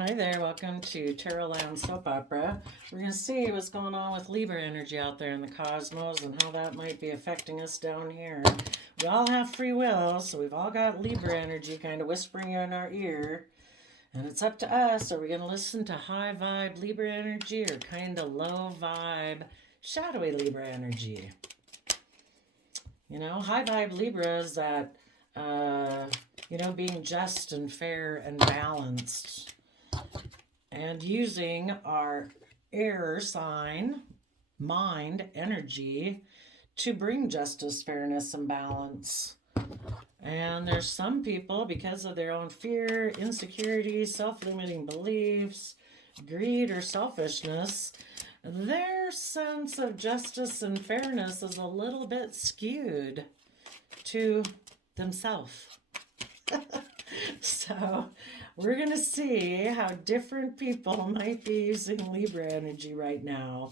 Hi there, welcome to Tarot Land Soap Opera. We're going to see what's going on with Libra energy out there in the cosmos and how that might be affecting us down here. We all have free will, so we've all got Libra energy kind of whispering in our ear. And it's up to us. Are we going to listen to high vibe Libra energy or kind of low vibe shadowy Libra energy? You know, high vibe Libra is that, being just and fair and balanced. And using our air sign, mind, energy to bring justice, fairness, and balance. And there's some people, because of their own fear, insecurities, self-limiting beliefs, greed, or selfishness, their sense of justice and fairness is a little bit skewed to themself. So we're going to see how different people might be using Libra energy right now.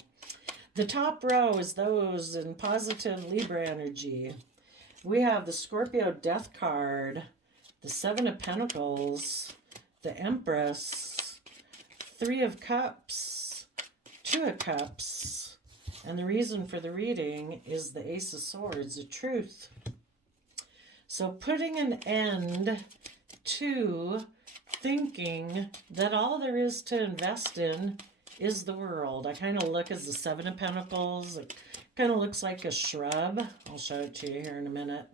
The top row is those in positive Libra energy. We have the Scorpio Death card, the Seven of Pentacles, the Empress, Three of Cups, Two of Cups, and the reason for the reading is the Ace of Swords, the Truth. So putting an end to thinking that all there is to invest in is the world. I kind of look as the Seven of Pentacles. It kind of looks like a shrub. I'll show it to you here in a minute.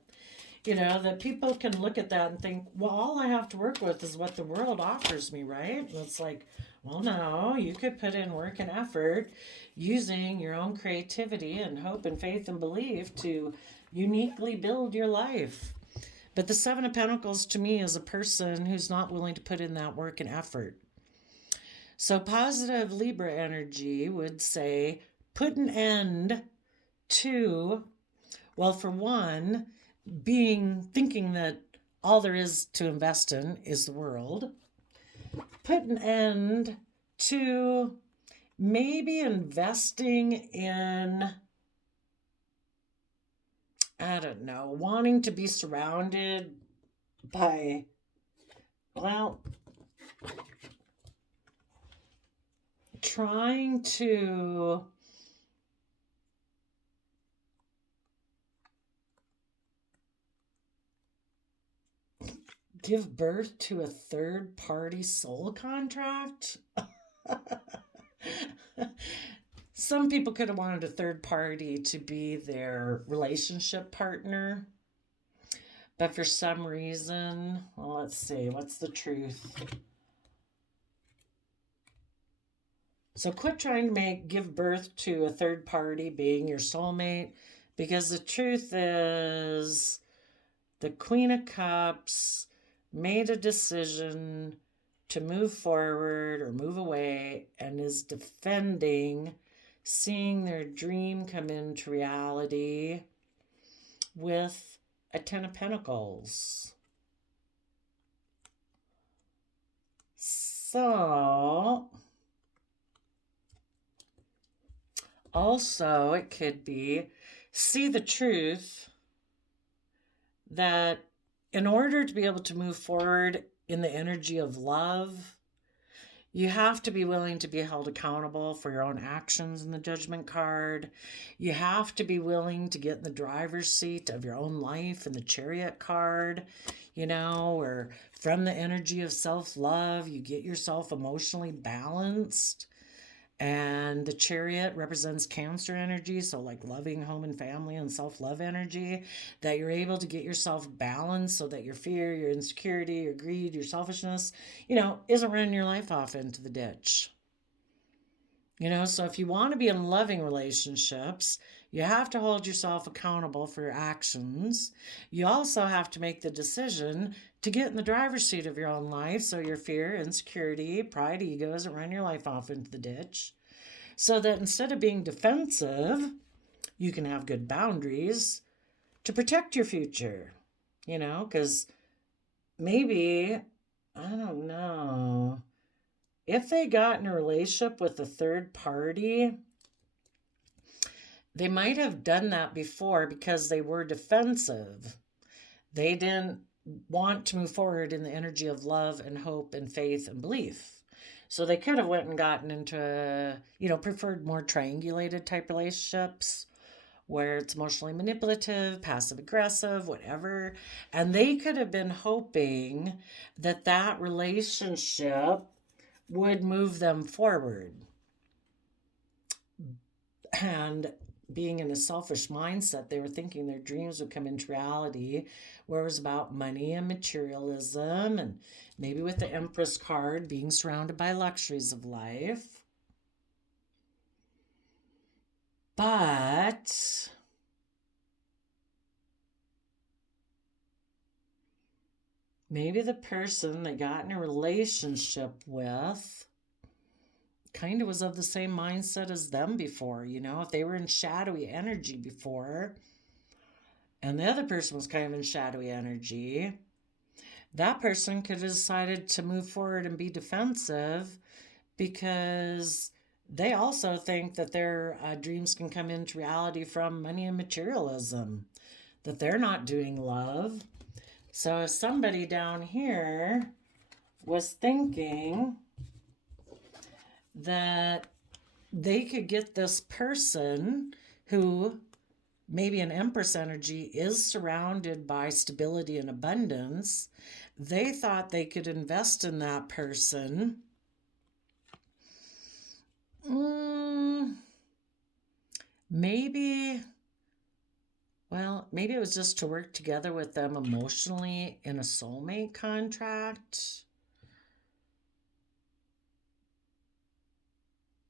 You know, that people can look at that and think, well, all I have to work with is what the world offers me, right? And it's like, well, no, you could put in work and effort using your own creativity and hope and faith and belief to uniquely build your life. But the Seven of Pentacles to me is a person who's not willing to put in that work and effort. So positive Libra energy would say, put an end to, well, for one, thinking that all there is to invest in is the world. Put an end to maybe investing in, I don't know, wanting to be surrounded by, well, trying to give birth to a third party soul contract. Some people could have wanted a third party to be their relationship partner. But for some reason, well, let's see, what's the truth? So quit trying to give birth to a third party being your soulmate, because the truth is the Queen of Cups made a decision to move forward or move away and is defending seeing their dream come into reality with a Ten of Pentacles. So, also it could be see the truth that in order to be able to move forward in the energy of love, you have to be willing to be held accountable for your own actions in the Judgment card. You have to be willing to get in the driver's seat of your own life in the Chariot card, you know, where from the energy of self-love, you get yourself emotionally balanced. And the Chariot represents Cancer energy, so like loving home and family and self-love energy, that you're able to get yourself balanced so that your fear, your insecurity, your greed, your selfishness, isn't running your life off into the ditch. So if you want to be in loving relationships, you have to hold yourself accountable for your actions. You also have to make the decision to get in the driver's seat of your own life so your fear, insecurity, pride, ego doesn't run your life off into the ditch. So that instead of being defensive, you can have good boundaries to protect your future, because maybe, I don't know, if they got in a relationship with a third party, they might have done that before because they were defensive. They didn't want to move forward in the energy of love and hope and faith and belief. So they could have went and gotten into, preferred more triangulated type relationships where it's emotionally manipulative, passive aggressive, whatever. And they could have been hoping that that relationship would move them forward. And being in a selfish mindset, they were thinking their dreams would come into reality, where it was about money and materialism, and maybe with the Empress card, being surrounded by luxuries of life. But maybe the person they got in a relationship with kind of was of the same mindset as them before. If they were in shadowy energy before, and the other person was kind of in shadowy energy, that person could have decided to move forward and be defensive because they also think that their dreams can come into reality from money and materialism, that they're not doing love. So if somebody down here was thinking that they could get this person who maybe an Empress energy is surrounded by stability and abundance, they thought they could invest in that person. Maybe it was just to work together with them emotionally in a soulmate contract.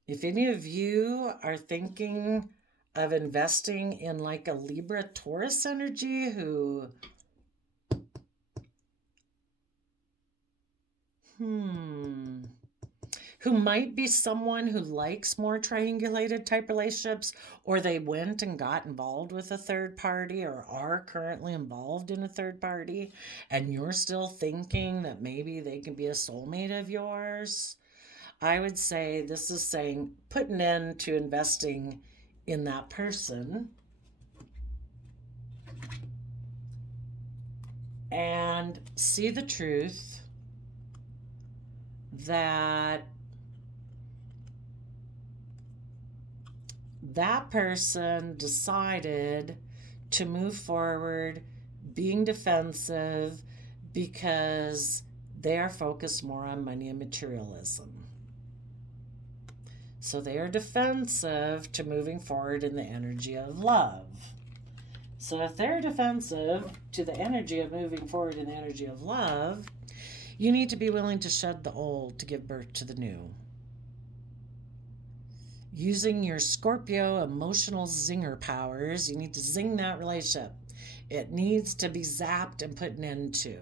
If any of you are thinking of investing in like a Libra Taurus energy who might be someone who likes more triangulated type relationships, or they went and got involved with a third party or are currently involved in a third party, and you're still thinking that maybe they can be a soulmate of yours, I would say this is saying put an end to investing in that person and see the truth that that person decided to move forward being defensive because they are focused more on money and materialism. So they are defensive to moving forward in the energy of love. So if they're defensive to the energy of moving forward in the energy of love, you need to be willing to shed the old to give birth to the new. Using your Scorpio emotional zinger powers, you need to zing that relationship. It needs to be zapped and put an end to.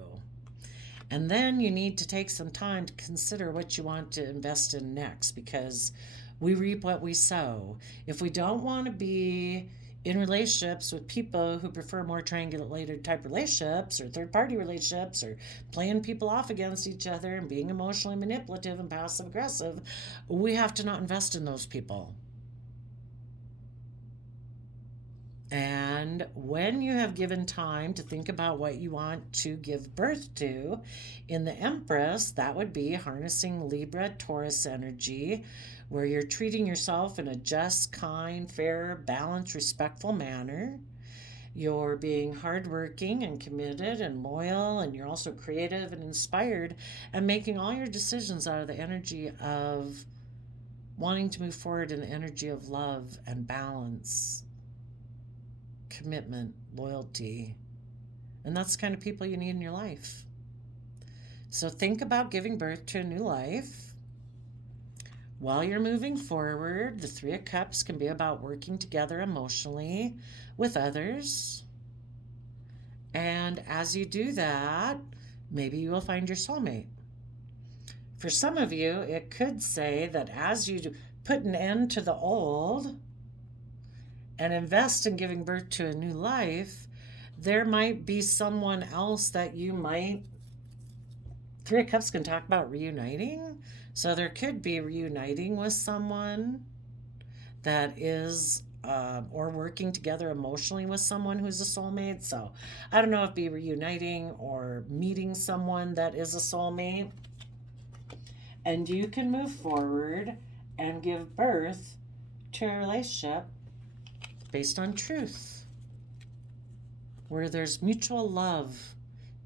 And then you need to take some time to consider what you want to invest in next, because we reap what we sow. If we don't want to be in relationships with people who prefer more triangulated type relationships or third party relationships or playing people off against each other and being emotionally manipulative and passive aggressive, we have to not invest in those people. And when you have given time to think about what you want to give birth to in the Empress, that would be harnessing Libra Taurus energy, where you're treating yourself in a just, kind, fair, balanced, respectful manner. You're being hardworking and committed and loyal, and you're also creative and inspired, and making all your decisions out of the energy of wanting to move forward in the energy of love and balance, commitment, loyalty. And that's the kind of people you need in your life. So think about giving birth to a new life. While you're moving forward, the Three of Cups can be about working together emotionally with others. And as you do that, maybe you will find your soulmate. For some of you, it could say that as you put an end to the old and invest in giving birth to a new life, there might be someone else that you might... Three of Cups can talk about reuniting. So there could be reuniting with someone that is, or working together emotionally with someone who's a soulmate. So I don't know if be reuniting or meeting someone that is a soulmate. And you can move forward and give birth to a relationship based on truth, where there's mutual love,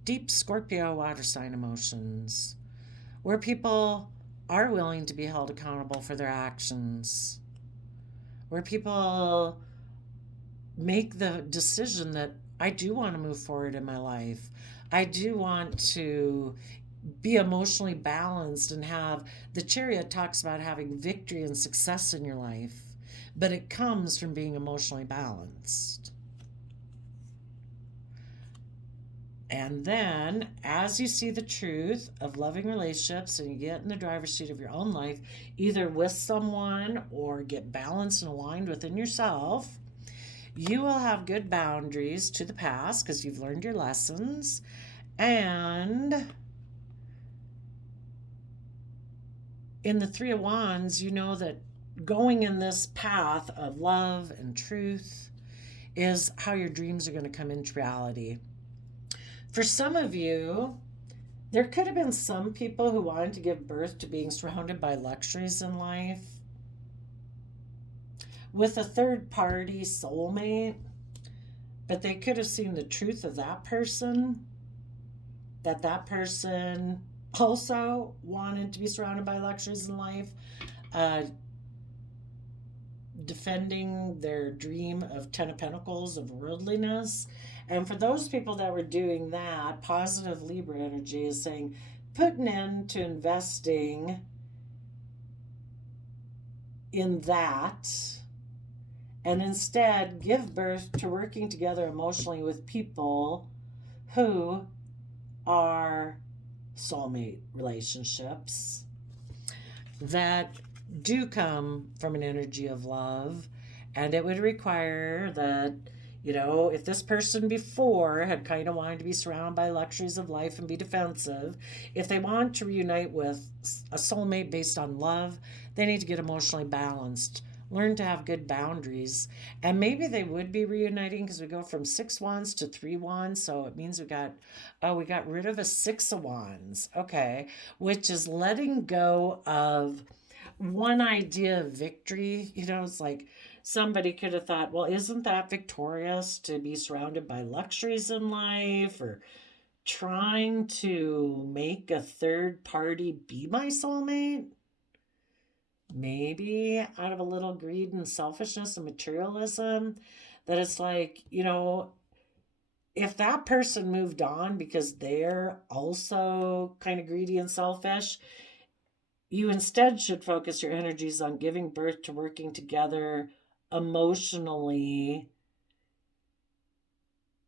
deep Scorpio water sign emotions, where people are willing to be held accountable for their actions, where people make the decision that I do want to move forward in my life. I do want to be emotionally balanced and have the chariot talks about having victory and success in your life, but it comes from being emotionally balanced. And then, as you see the truth of loving relationships and you get in the driver's seat of your own life, either with someone or get balanced and aligned within yourself, you will have good boundaries to the past because you've learned your lessons. And in the Three of Wands, you know that going in this path of love and truth is how your dreams are going to come into reality. For some of you, there could have been some people who wanted to give birth to being surrounded by luxuries in life with a third party soulmate, but they could have seen the truth of that person, that person also wanted to be surrounded by luxuries in life, defending their dream of Ten of Pentacles, of worldliness. And for those people that were doing that, positive Libra energy is saying, put an end to investing in that and instead give birth to working together emotionally with people who are soulmate relationships that do come from an energy of love. And it would require that, if this person before had kind of wanted to be surrounded by luxuries of life and be defensive, if they want to reunite with a soulmate based on love, they need to get emotionally balanced, learn to have good boundaries, and maybe they would be reuniting because we go from 6 wands to 3 wands, so it means we got rid of a 6 of wands, okay, which is letting go of one idea of victory. It's like somebody could have thought, well, isn't that victorious to be surrounded by luxuries in life, or trying to make a third party be my soulmate? Maybe out of a little greed and selfishness and materialism, that it's like, if that person moved on because they're also kind of greedy and selfish, you instead should focus your energies on giving birth to working together emotionally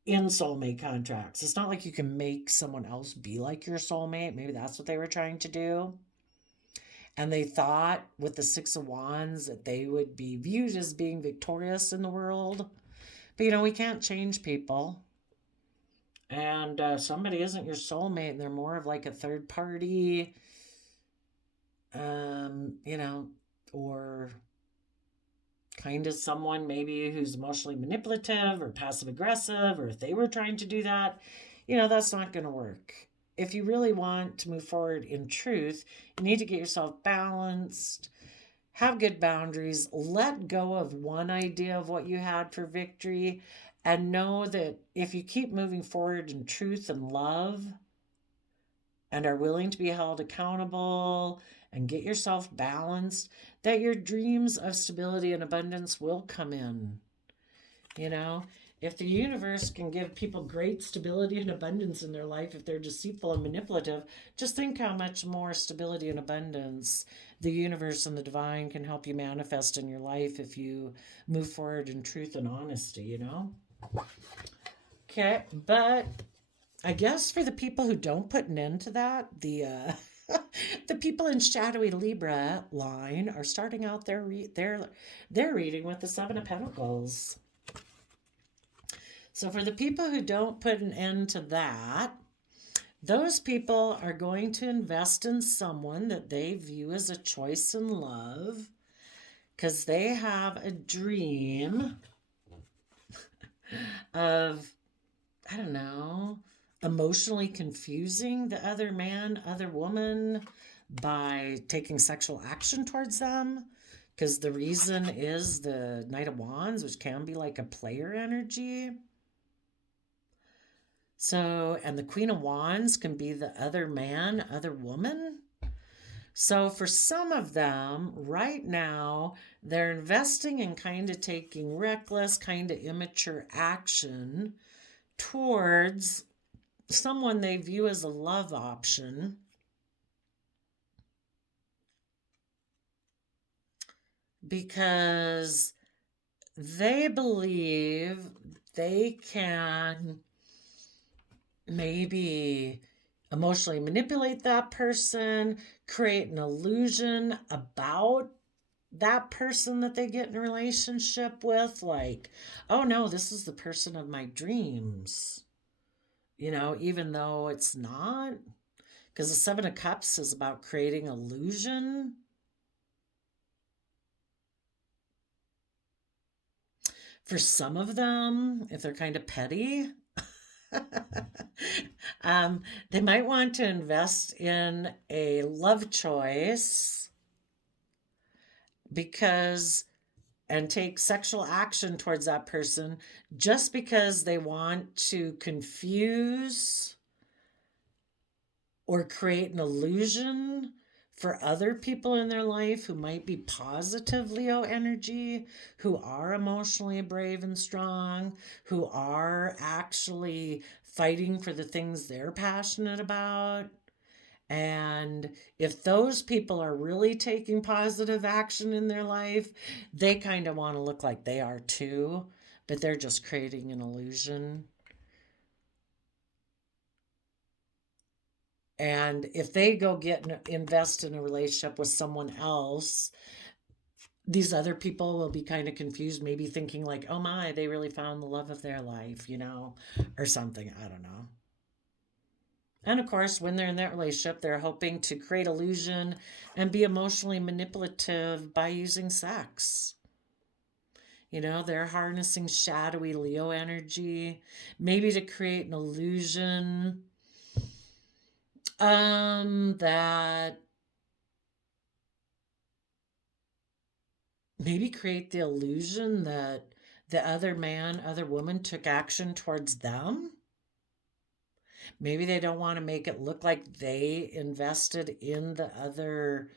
in soulmate contracts. It's not like you can make someone else be like your soulmate. Maybe that's what they were trying to do. And they thought with the 6 of Wands that they would be viewed as being victorious in the world. But we can't change people. And somebody isn't your soulmate and they're more of like a third party, or kind of someone maybe who's emotionally manipulative or passive aggressive, or if they were trying to do that, that's not going to work. If you really want to move forward in truth, you need to get yourself balanced, have good boundaries, let go of one idea of what you had for victory, and know that if you keep moving forward in truth and love and are willing to be held accountable and get yourself balanced, that your dreams of stability and abundance will come in. If the universe can give people great stability and abundance in their life, if they're deceitful and manipulative, just think how much more stability and abundance the universe and the divine can help you manifest in your life if you move forward in truth and honesty, Okay, but I guess for the people who don't put an end to that, the people in shadowy Libra line are starting out their reading with the 7 of Pentacles. So for the people who don't put an end to that, those people are going to invest in someone that they view as a choice in love because they have a dream of, I don't know, emotionally confusing the other man, other woman, by taking sexual action towards them. Because the reason is the Knight of Wands, which can be like a player energy. So, and the Queen of Wands can be the other man, other woman. So, for some of them, right now, they're investing in kind of taking reckless, kind of immature action towards someone they view as a love option. Because they believe they can maybe emotionally manipulate that person, create an illusion about that person that they get in a relationship with. Like, oh no, this is the person of my dreams. Even though it's not. Because the Seven of Cups is about creating illusion. For some of them, if they're kind of petty, they might want to invest in a love choice because and take sexual action towards that person just because they want to confuse or create an illusion for other people in their life who might be positive Leo energy, who are emotionally brave and strong, who are actually fighting for the things they're passionate about. And if those people are really taking positive action in their life, they kind of want to look like they are too, but they're just creating an illusion. And if they go invest in a relationship with someone else, these other people will be kind of confused, maybe thinking like, oh my, they really found the love of their life, or something. I don't know. And of course, when they're in that relationship, they're hoping to create illusion and be emotionally manipulative by using sex. They're harnessing shadowy Leo energy, maybe to create an illusion that maybe create the illusion that the other man, other woman took action towards them. Maybe they don't want to make it look like they invested in the other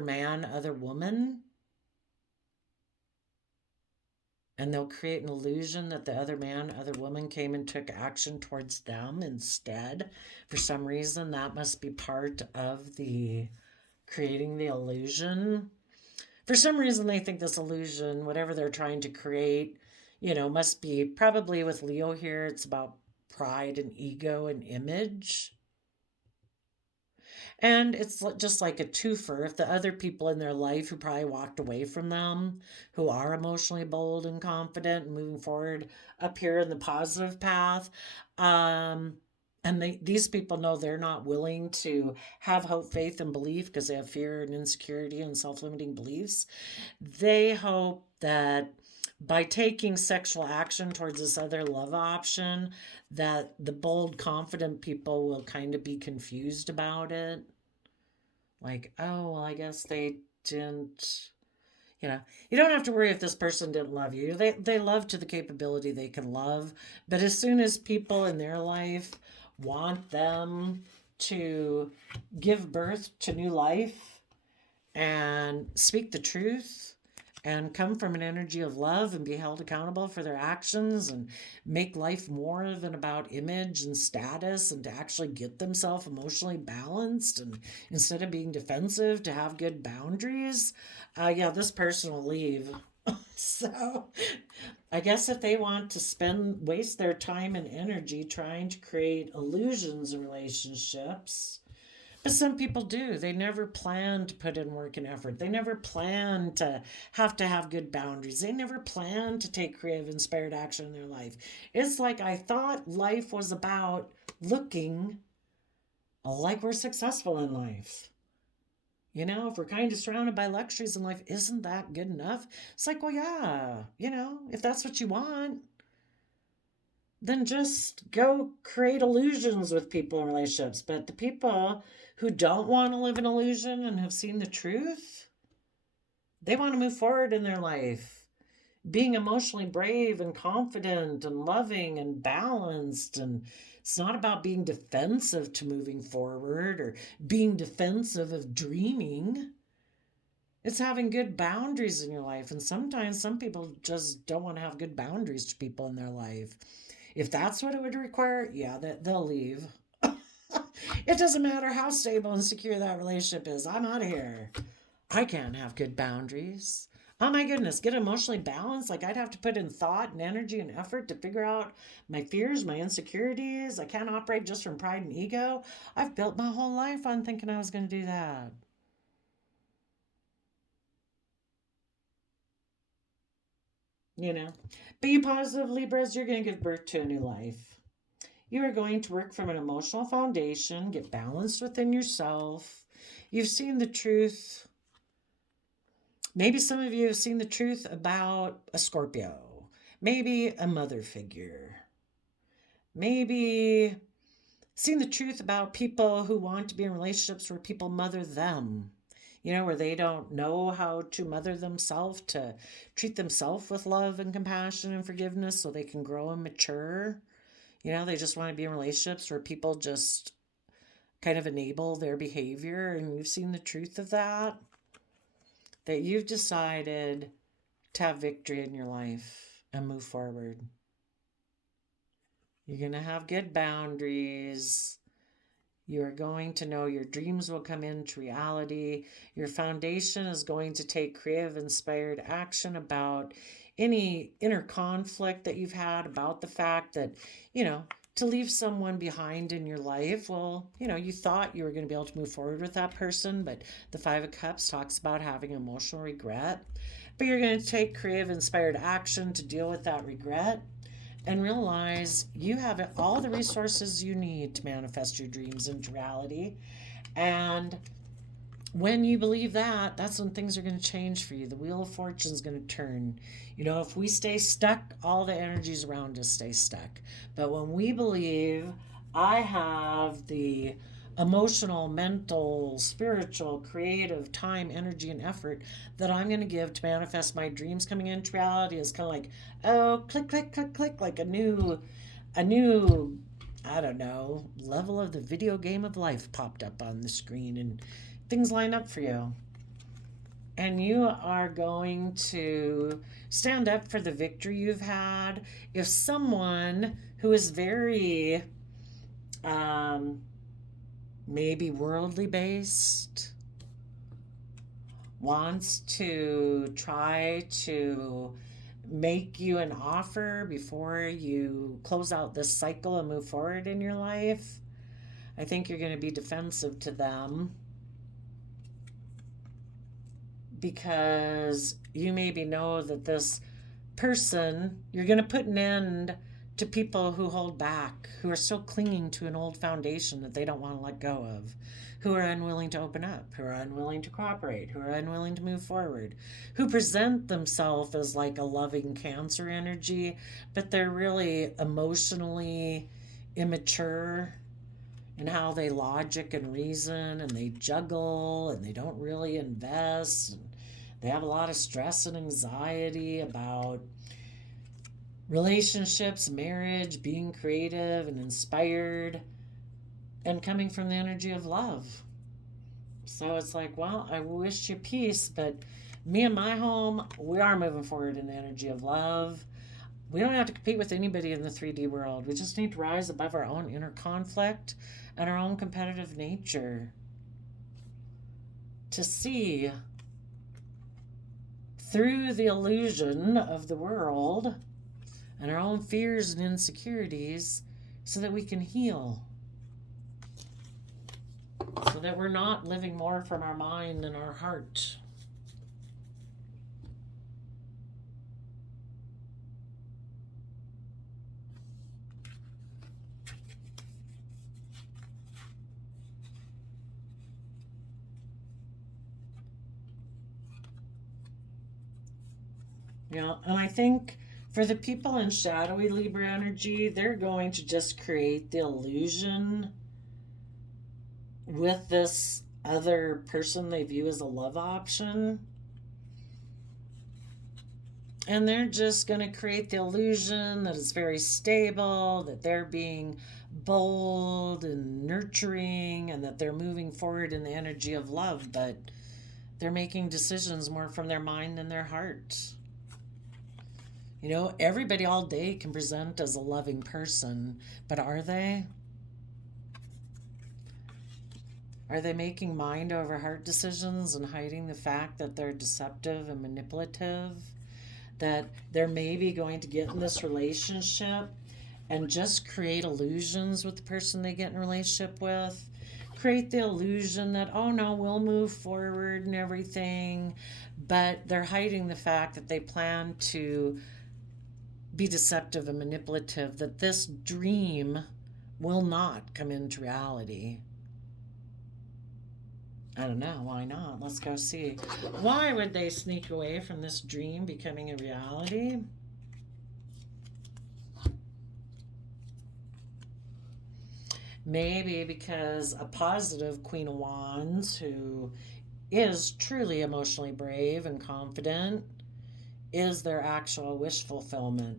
man, other woman. And they'll create an illusion that the other man, other woman came and took action towards them instead. For some reason, that must be part of the creating the illusion. For some reason, they think this illusion, whatever they're trying to create, must be probably with Leo here, it's about pride and ego and image. And it's just like a twofer. If the other people in their life who probably walked away from them, who are emotionally bold and confident and moving forward up here in the positive path, and these people know they're not willing to have hope, faith, and belief because they have fear and insecurity and self limiting beliefs. They hope that by taking sexual action towards this other love option, that the bold, confident people will kind of be confused about it. Like, oh, well, I guess they didn't. You don't have to worry if this person didn't love you. They love to the capability they can love. But as soon as people in their life want them to give birth to new life and speak the truth and come from an energy of love and be held accountable for their actions and make life more than about image and status and to actually get themselves emotionally balanced and instead of being defensive to have good boundaries, yeah, this person will leave. So I guess if they want to waste their time and energy trying to create illusions in relationships, but some people do. They never plan to put in work and effort. They never plan to have good boundaries. They never plan to take creative, inspired action in their life. It's like I thought life was about looking like we're successful in life. If we're kind of surrounded by luxuries in life, isn't that good enough? It's like, well, yeah, if that's what you want, then just go create illusions with people in relationships. But the people who don't want to live an illusion and have seen the truth, they want to move forward in their life, being emotionally brave and confident and loving and balanced. And it's not about being defensive to moving forward or being defensive of dreaming. It's having good boundaries in your life. And sometimes some people just don't want to have good boundaries to people in their life. If that's what it would require, yeah, they'll leave. It doesn't matter how stable and secure that relationship is. I'm out of here. I can't have good boundaries. Oh my goodness, get emotionally balanced. Like I'd have to put in thought and energy and effort to figure out my fears, my insecurities. I can't operate just from pride and ego. I've built my whole life on thinking I was going to do that. You know, be positive, Libras. You're going to give birth to a new life. You are going to work from an emotional foundation, get balanced within yourself. You've seen the truth. Maybe some of you have seen the truth about a Scorpio, maybe a mother figure, maybe seen the truth about people who want to be in relationships where people mother them, where they don't know how to mother themselves, to treat themselves with love and compassion and forgiveness so they can grow and mature. They just want to be in relationships where people just kind of enable their behavior, and you've seen the truth of that you've decided to have victory in your life and move forward. You're going to have good boundaries. You're going to know your dreams will come into reality. Your foundation is going to take creative, inspired action about any inner conflict that you've had about the fact that, to leave someone behind in your life. Well, you thought you were going to be able to move forward with that person, but the Five of Cups talks about having emotional regret. But you're going to take creative, inspired action to deal with that regret and realize you have all the resources you need to manifest your dreams into reality. And when you believe that, that's when things are going to change for you. The wheel of fortune is going to turn. If we stay stuck, all the energies around us stay stuck. But when we believe, I have the emotional, mental, spiritual, creative time, energy, and effort that I'm going to give to manifest my dreams coming into reality, is kind of like, oh, click, click, click, click, like a new, I don't know, level of the video game of life popped up on the screen, and things line up for you. And you are going to stand up for the victory you've had. If someone who is very maybe worldly based wants to try to make you an offer before you close out this cycle and move forward in your life, I think you're going to be defensive to them, because you maybe know that this person, you're going to put an end to people who hold back, who are still clinging to an old foundation that they don't want to let go of, who are unwilling to open up, who are unwilling to cooperate, who are unwilling to move forward, who present themselves as like a loving Cancer energy, but they're really emotionally immature in how they logic and reason, and they juggle, and they don't really invest, and they have a lot of stress and anxiety about relationships, marriage, being creative and inspired, and coming from the energy of love. So it's like, well, I wish you peace, but me and my home, we are moving forward in the energy of love. We don't have to compete with anybody in the 3D world. We just need to rise above our own inner conflict and our own competitive nature to see through the illusion of the world and our own fears and insecurities, so that we can heal, so that we're not living more from our mind and our heart. And I think for the people in shadowy Libra energy, they're going to just create the illusion with this other person they view as a love option. And they're just going to create the illusion that it's very stable, that they're being bold and nurturing, and that they're moving forward in the energy of love, but they're making decisions more from their mind than their heart. You know, everybody all day can present as a loving person, but are they? Are they making mind over heart decisions and hiding the fact that they're deceptive and manipulative? That they're maybe going to get in this relationship and just create illusions with the person they get in a relationship with. Create the illusion that, oh no, we'll move forward and everything. But they're hiding the fact that they plan to be deceptive and manipulative, that this dream will not come into reality. I don't know. Why not? Let's go see. Why would they sneak away from this dream becoming a reality? Maybe because a positive Queen of Wands who is truly emotionally brave and confident is their actual wish fulfillment.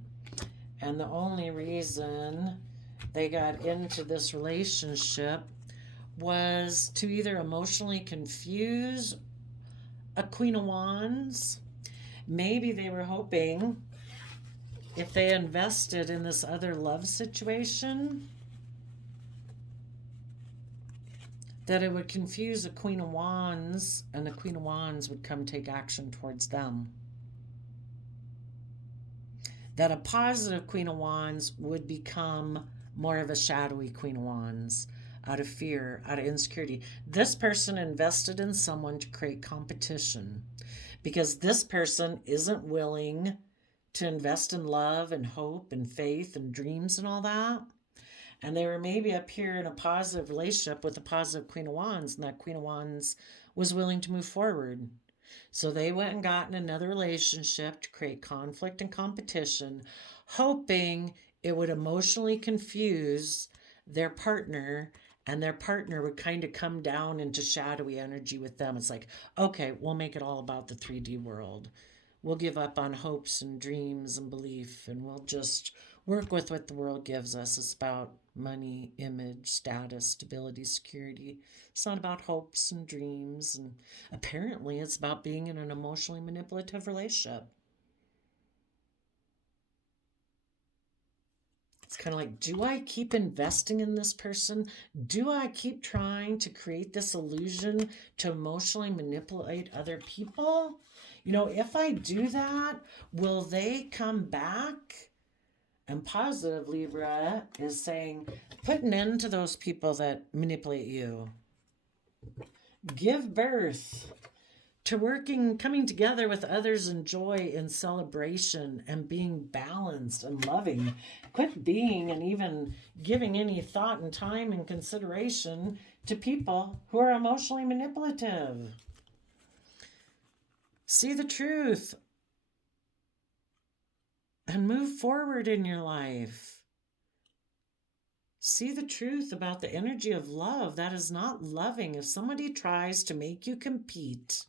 And the only reason they got into this relationship was to either emotionally confuse a Queen of Wands. Maybe they were hoping if they invested in this other love situation that it would confuse a Queen of Wands and the Queen of Wands would come take action towards them. That a positive Queen of Wands would become more of a shadowy Queen of Wands out of fear, out of insecurity. This person invested in someone to create competition because this person isn't willing to invest in love and hope and faith and dreams and all that. And they were maybe up here in a positive relationship with a positive Queen of Wands, and that Queen of Wands was willing to move forward. So they went and got in another relationship to create conflict and competition, hoping it would emotionally confuse their partner and their partner would kind of come down into shadowy energy with them. It's like, okay, we'll make it all about the 3D world. We'll give up on hopes and dreams and belief, and we'll just work with what the world gives us. It's about money, image, status, stability, security. It's not about hopes and dreams. And apparently, it's about being in an emotionally manipulative relationship. It's kind of like, do I keep investing in this person? Do I keep trying to create this illusion to emotionally manipulate other people? You know, if I do that, will they come back? And positive Libra is saying, put an end to those people that manipulate you. Give birth to working, coming together with others in joy and celebration and being balanced and loving. Quit being and even giving any thought and time and consideration to people who are emotionally manipulative. See the truth and move forward in your life. See the truth about the energy of love. That is not loving. If somebody tries to make you compete,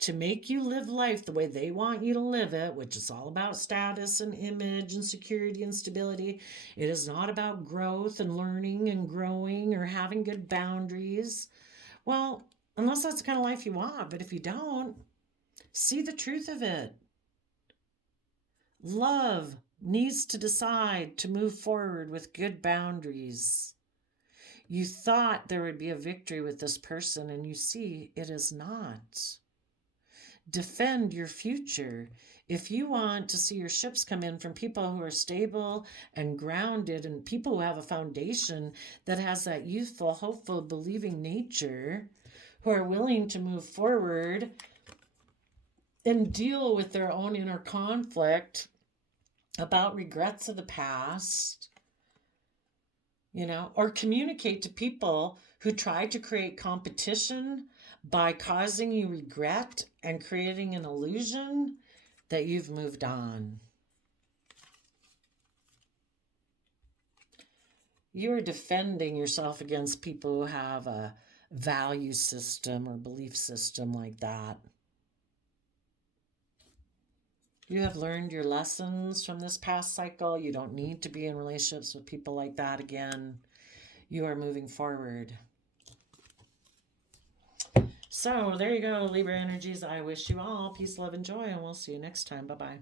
to make you live life the way they want you to live it, which is all about status and image and security and stability, it is not about growth and learning and growing or having good boundaries. Well, unless that's the kind of life you want, but if you don't, see the truth of it. Love needs to decide to move forward with good boundaries. You thought there would be a victory with this person, and you see it is not. Defend your future. If you want to see your ships come in from people who are stable and grounded and people who have a foundation that has that youthful, hopeful, believing nature, who are willing to move forward and deal with their own inner conflict about regrets of the past, you know, or communicate to people who try to create competition by causing you regret and creating an illusion that you've moved on. You are defending yourself against people who have a value system or belief system like that. You have learned your lessons from this past cycle. You don't need to be in relationships with people like that again. You are moving forward. So there you go, Libra energies. I wish you all peace, love, and joy, and we'll see you next time. Bye-bye.